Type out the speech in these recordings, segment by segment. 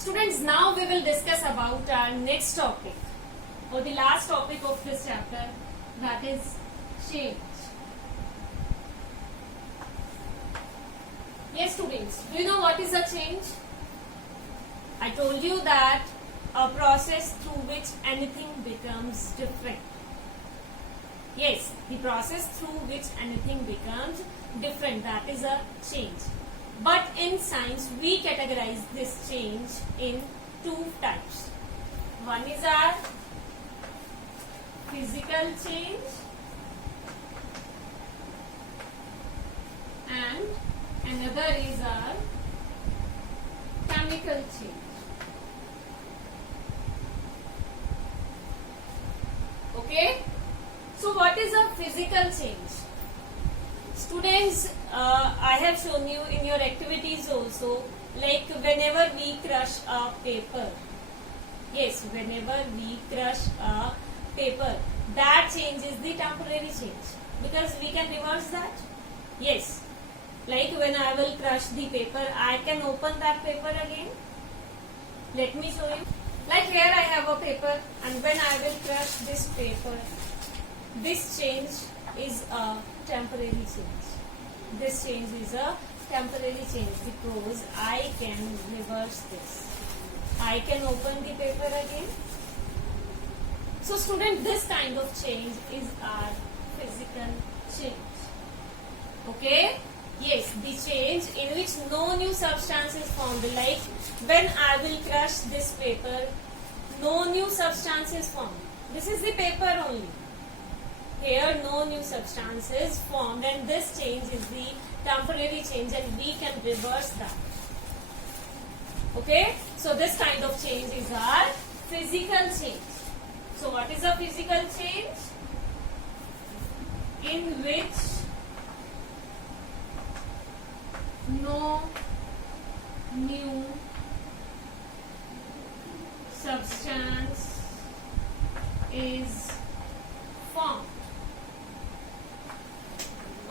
Students, now we will discuss about our next topic or the last topic of this chapter, that is change. Yes students, do you know what is a change? I told you that a process through which anything becomes different. Yes, the process through which anything becomes different, that is a change. But in science, we categorize this change in two types. One is our physical change and another is our chemical change. Okay? So what is a physical change? Students, I have shown you in your activities also, like whenever we crush a paper, yes, whenever we crush a paper, that change is the temporary change, because we can reverse that. Yes, like when I will crush the paper, I can open that paper again. Let me show you. Like here I have a paper, and when I will crush this paper, this change is a temporary change. This change is a temporary change because I can reverse this. I can open the paper again. So student, this kind of change is our physical change. Okay? Yes, the change in which no new substance is formed. Like when I will crush this paper, no new substance is formed. This is the paper only. Here no new substance is formed, and this change is the temporary change, and we can reverse that. Okay? So this kind of change is our physical change. So what is a physical change? In which no new substance is formed.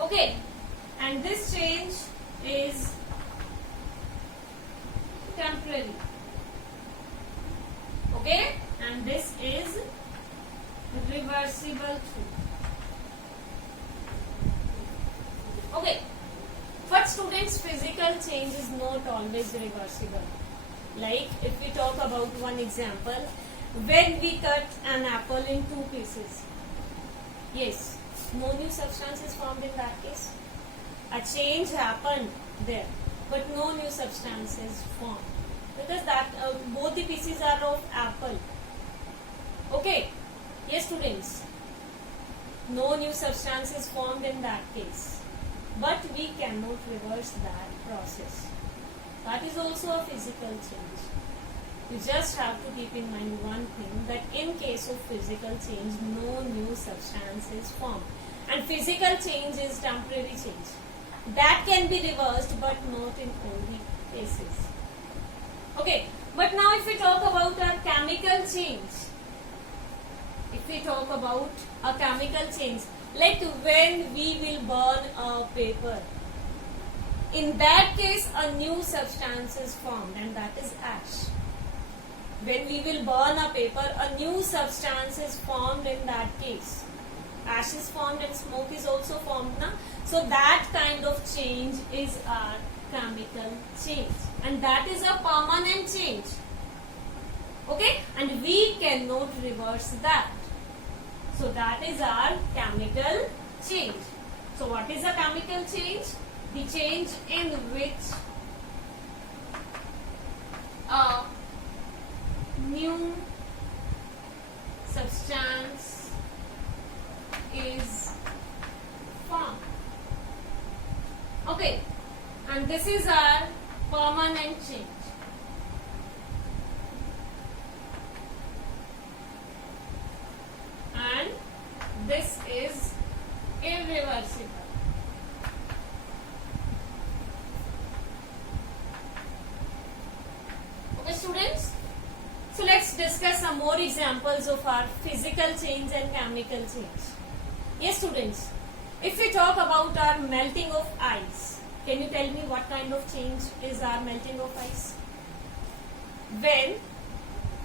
Okay, and this change is temporary. Okay, and this is reversible too. Okay, but students, physical change is not always reversible. Like if we talk about one example, when we cut an apple in two pieces, yes, no new substance is formed in that case. A change happened there, but no new substance is formed because that both the pieces are of apple. Okay, yes students, no new substance is formed in that case, but we cannot reverse that process. That is also a physical change. You just have to keep in mind one thing, that in case of physical change, no new substance is formed. And physical change is temporary change. That can be reversed, but not in all the cases. Okay, but now if we talk about our chemical change, like when we will burn a paper, in that case a new substance is formed, and that is ash. When we will burn a paper, a new substance is formed in that case. Ash is formed and smoke is also formed. Na? So that kind of change is our chemical change. And that is a permanent change. Okay? And we cannot reverse that. So that is our chemical change. So what is a chemical change? The change in which a new substance is formed. Okay, and this is our permanent change. And this is irreversible. Okay students, so let's discuss some more examples of our physical change and chemical change. Yes students, if we talk about our melting of ice, Can you tell me what kind of change is our melting of ice? when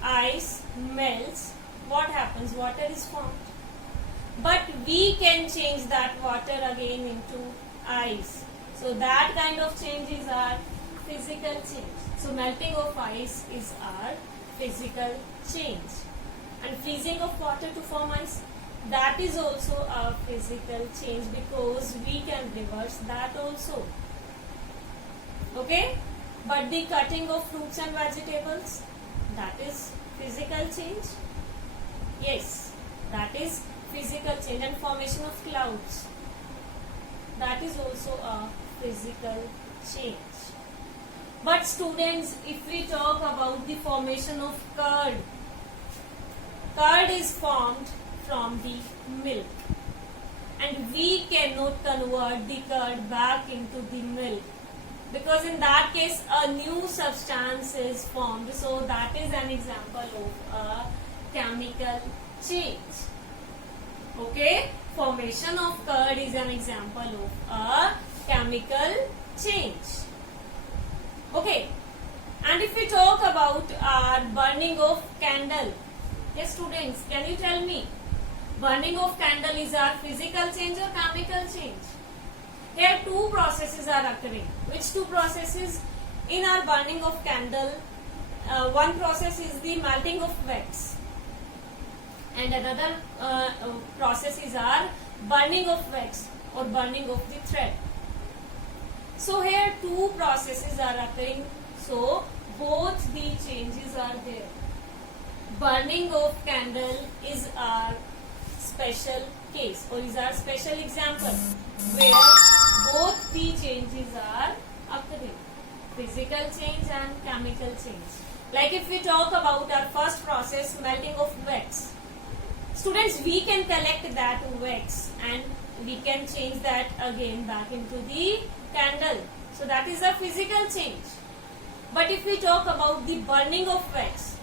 ice melts, what happens? Water is formed. But we can change that water again into ice. So that kind of changes are physical change. So melting of ice is our physical change. And freezing of water to form ice, that is also a physical change because we can reverse that also. Okay? But the cutting of fruits and vegetables, that is physical change. Yes, that is physical change. And formation of clouds, that is also a physical change. But students, if we talk about the formation of curd, curd is formed from the milk. And we cannot convert the curd back into the milk, because in that case a new substance is formed. So that is an example of a chemical change. Okay, formation of curd is an example of a chemical change. Okay, and if we talk about our burning of candle, yes students, can you tell me, burning of candle is our physical change or chemical change? Here two processes are occurring. Which two processes? In our burning of candle, one process is the melting of wax, and another process is our burning of wax or burning of the thread. So here two processes are occurring, so both the changes are there. Burning of candle is our special case or is our special example where both the changes are occurring, physical change and chemical change. Like if we talk about our first process, melting of wax, students, we can collect that wax and we can change that again back into the candle. So that is a physical change. But if we talk about the burning of wax,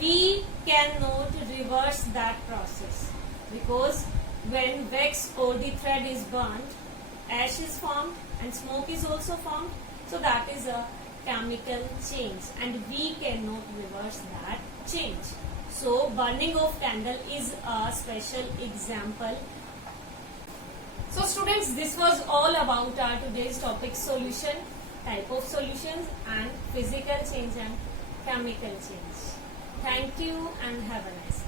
we cannot reverse that process, because when wax or the thread is burnt, ash is formed and smoke is also formed. So that is a chemical change and we cannot reverse that change. So burning of candle is a special example. So students, this was all about our today's topic, solution, type of solutions and physical change and chemical change. Thank you and have a nice day.